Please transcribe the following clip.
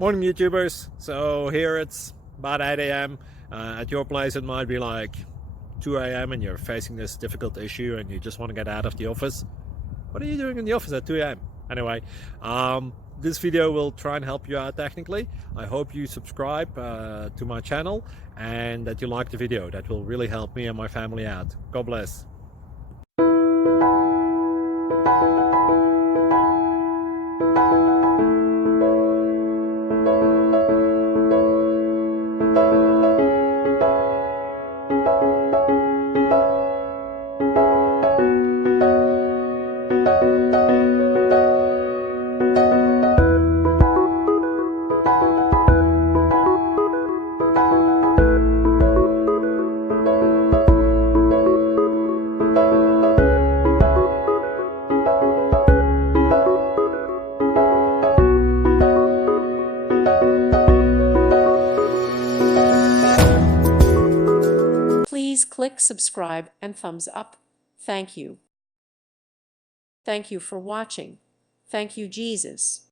Morning YouTubers. So here it's about 8 a.m. At your place it might be like 2 a.m. and you're facing this difficult issue and you just want to get out of the office. What are you doing in the office at 2 a.m.? Anyway, this video will try and help you out technically. I hope you subscribe to my channel and that you like the video. That will really help me and my family out. God bless. Please click subscribe and thumbs up. Thank you. Thank you for watching. Thank you, Jesus.